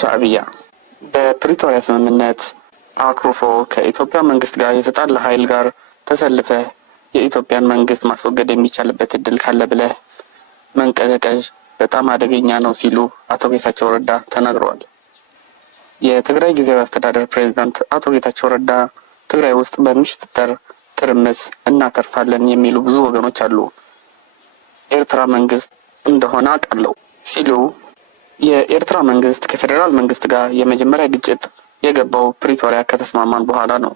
ሻዕቢያ በፕሪቶሪያ ስምምነት አኩርፎ ከኢትዮጵያ መንግስት ጋር የተጣላ ኃይል ጋር ተሰልፈ የኢትዮጵያን መንግስት ማስወገድ የሚቻልበት እድል ካለ ብለህ መንቀዥቀዥ በጣም አደገኛ ነው ሲሉ አቶ ጌታቸው ረዳ ተናግረዋል። የትግራይ ጊዜያዊ አስተዳደር ፕሬዝዳንት አቶ ጌታቸው ረዳ ትግራይ ውስጥ በሚፈጠር ትርምስ እናተርፋለን የሚሉ ብዙ ወገኖች አሉ፣ ኤርትራ መንግስት እንደሆነ አውቃለሁ ሲሉ የኤርትራ መንግስት ከፌዴራል መንግስት ጋር የመጀመሪያ ግጭት የገባው ፕሪቶሪያ ከተስማማን በኋላ ነው።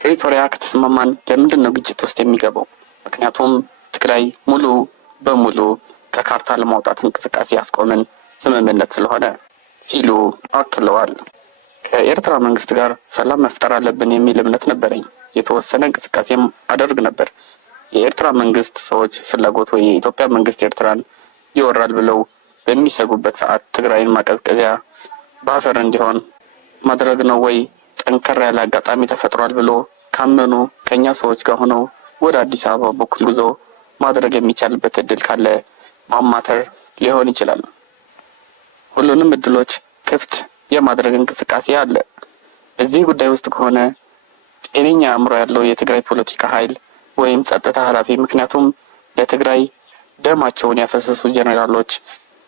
ፕሪቶሪያ ከተስማማን ለምንድን ነው ግጭት ውስጥ የሚገባው? ምክንያቱም ትግራይ ሙሉ በሙሉ ከካርታ ለማውጣት እንቅስቃሴ ያስቆመን ስምምነት ስለሆነ ሲሉ አክለዋል። ከኤርትራ መንግስት ጋር ሰላም መፍጠር አለብን የሚል እምነት ነበረኝ። የተወሰነ እንቅስቃሴም አደርግ ነበር። የኤርትራ መንግስት ሰዎች ፍላጎት ወይ የኢትዮጵያ መንግስት ኤርትራን ይወራል ብለው በሚሰጉበት ሰዓት ትግራይን ማቀዝቀዣ ባፈር እንዲሆን ማድረግ ነው ወይ ጠንከር ያለ አጋጣሚ ተፈጥሯል ብሎ ካመኑ ከኛ ሰዎች ጋር ሆነው ወደ አዲስ አበባ በኩል ጉዞ ማድረግ የሚቻልበት እድል ካለ ማማተር ሊሆን ይችላል። ሁሉንም እድሎች ክፍት የማድረግ እንቅስቃሴ አለ። በዚህ ጉዳይ ውስጥ ከሆነ ጤነኛ አእምሮ ያለው የትግራይ ፖለቲካ ኃይል ወይም ጸጥታ ኃላፊ፣ ምክንያቱም ለትግራይ ደማቸውን ያፈሰሱ ጄኔራሎች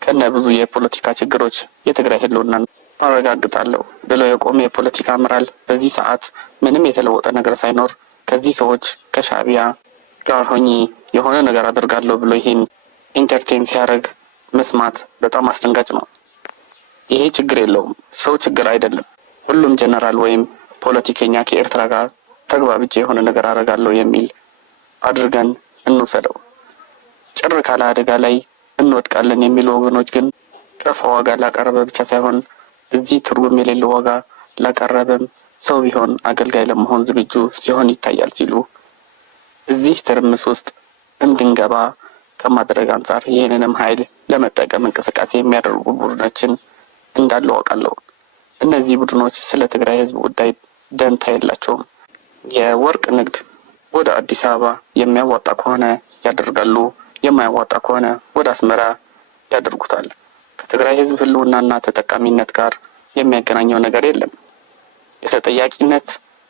ከነ ብዙ የፖለቲካ ችግሮች የትግራይ ህልውናን አረጋግጣለሁ ብለው የቆመ የፖለቲካ አመራር በዚህ ሰዓት ምንም የተለወጠ ነገር ሳይኖር ከዚህ ሰዎች ከሻዕቢያ ጋር ሆኜ የሆነ ነገር አድርጋለሁ ብሎ ይሄን ኢንተርቴን ሲያደርግ መስማት በጣም አስደንጋጭ ነው። ይሄ ችግር የለውም፣ ሰው ችግር አይደለም። ሁሉም ጀነራል ወይም ፖለቲከኛ ከኤርትራ ጋር ተግባብቼ የሆነ ነገር አደርጋለሁ የሚል አድርገን እንውሰደው። ጭር ካለ አደጋ ላይ እንወድቃለን የሚሉ ወገኖች ግን ጠፋ ዋጋ ላቀረበ ብቻ ሳይሆን እዚህ ትርጉም የሌለው ዋጋ ላቀረበም ሰው ቢሆን አገልጋይ ለመሆን ዝግጁ ሲሆን ይታያል ሲሉ እዚህ ትርምስ ውስጥ እንድንገባ ከማድረግ አንጻር ይህንንም ኃይል ለመጠቀም እንቅስቃሴ የሚያደርጉ ቡድኖችን እንዳሉ አውቃለሁ። እነዚህ ቡድኖች ስለ ትግራይ ህዝብ ጉዳይ ደንታ የላቸውም። የወርቅ ንግድ ወደ አዲስ አበባ የሚያዋጣ ከሆነ ያደርጋሉ፣ የማያዋጣ ከሆነ ወደ አስመራ ያደርጉታል። ከትግራይ ህዝብ ህልውናና ተጠቃሚነት ጋር የሚያገናኘው ነገር የለም። የተጠያቂነት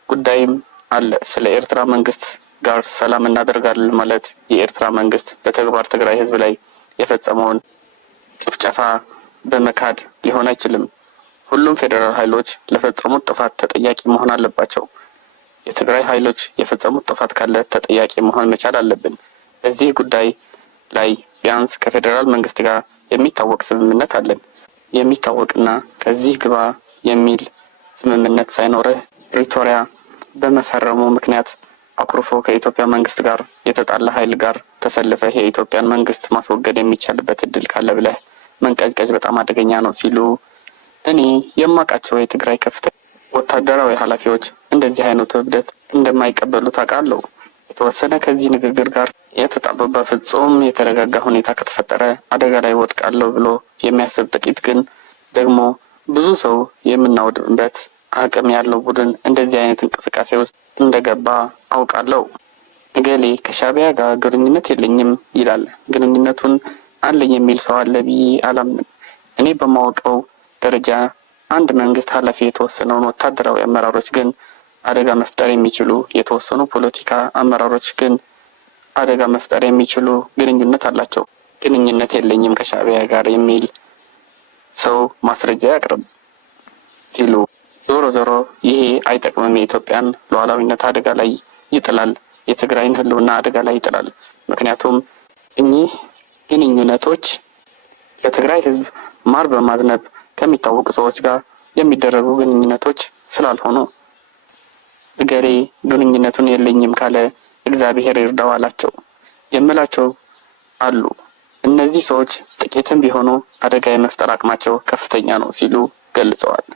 ጉዳይም አለ። ስለ ኤርትራ መንግስት ጋር ሰላም እናደርጋለን ማለት የኤርትራ መንግስት በተግባር ትግራይ ህዝብ ላይ የፈጸመውን ጭፍጨፋ በመካድ ሊሆን አይችልም። ሁሉም ፌዴራል ኃይሎች ለፈጸሙት ጥፋት ተጠያቂ መሆን አለባቸው። የትግራይ ኃይሎች የፈጸሙት ጥፋት ካለ ተጠያቂ መሆን መቻል አለብን። በዚህ ጉዳይ ላይ ቢያንስ ከፌዴራል መንግስት ጋር የሚታወቅ ስምምነት አለን። የሚታወቅና ከዚህ ግባ የሚል ስምምነት ሳይኖርህ ፕሪቶሪያ በመፈረሙ ምክንያት አኩርፎ ከኢትዮጵያ መንግስት ጋር የተጣላ ኃይል ጋር ተሰልፈህ የኢትዮጵያን መንግስት ማስወገድ የሚቻልበት እድል ካለ ብለህ መንቀዝቀዝ በጣም አደገኛ ነው ሲሉ እኔ የማውቃቸው የትግራይ ከፍተኛ ወታደራዊ ኃላፊዎች እንደዚህ አይነቱ እብደት እንደማይቀበሉ ታውቃለሁ። የተወሰነ ከዚህ ንግግር ጋር የተጣበበ ፍጹም የተረጋጋ ሁኔታ ከተፈጠረ አደጋ ላይ ወድቃለሁ ብሎ የሚያስብ ጥቂት ግን ደግሞ ብዙ ሰው የምናወድምበት አቅም ያለው ቡድን እንደዚህ አይነት እንቅስቃሴ ውስጥ እንደገባ አውቃለሁ። እገሌ ከሻዕቢያ ጋር ግንኙነት የለኝም ይላል። ግንኙነቱን አለኝ የሚል ሰው አለ ብዬ አላምንም። እኔ በማወቀው ደረጃ አንድ መንግስት ኃላፊ የተወሰነውን ወታደራዊ አመራሮች ግን አደጋ መፍጠር የሚችሉ የተወሰኑ ፖለቲካ አመራሮች ግን አደጋ መፍጠር የሚችሉ ግንኙነት አላቸው። ግንኙነት የለኝም ከሻዕቢያ ጋር የሚል ሰው ማስረጃ ያቅርብ ሲሉ ዞሮ ዞሮ ይሄ አይጠቅምም። የኢትዮጵያን ሉዓላዊነት አደጋ ላይ ይጥላል። የትግራይን ህልውና አደጋ ላይ ይጥላል። ምክንያቱም እኚህ ግንኙነቶች ለትግራይ ህዝብ ማር በማዝነብ ከሚታወቁ ሰዎች ጋር የሚደረጉ ግንኙነቶች ስላልሆኑ እገሌ ግንኙነቱን የለኝም ካለ እግዚአብሔር ይርዳው አላቸው የምላቸው አሉ። እነዚህ ሰዎች ጥቂትም ቢሆኑ አደጋ የመፍጠር አቅማቸው ከፍተኛ ነው ሲሉ ገልጸዋል።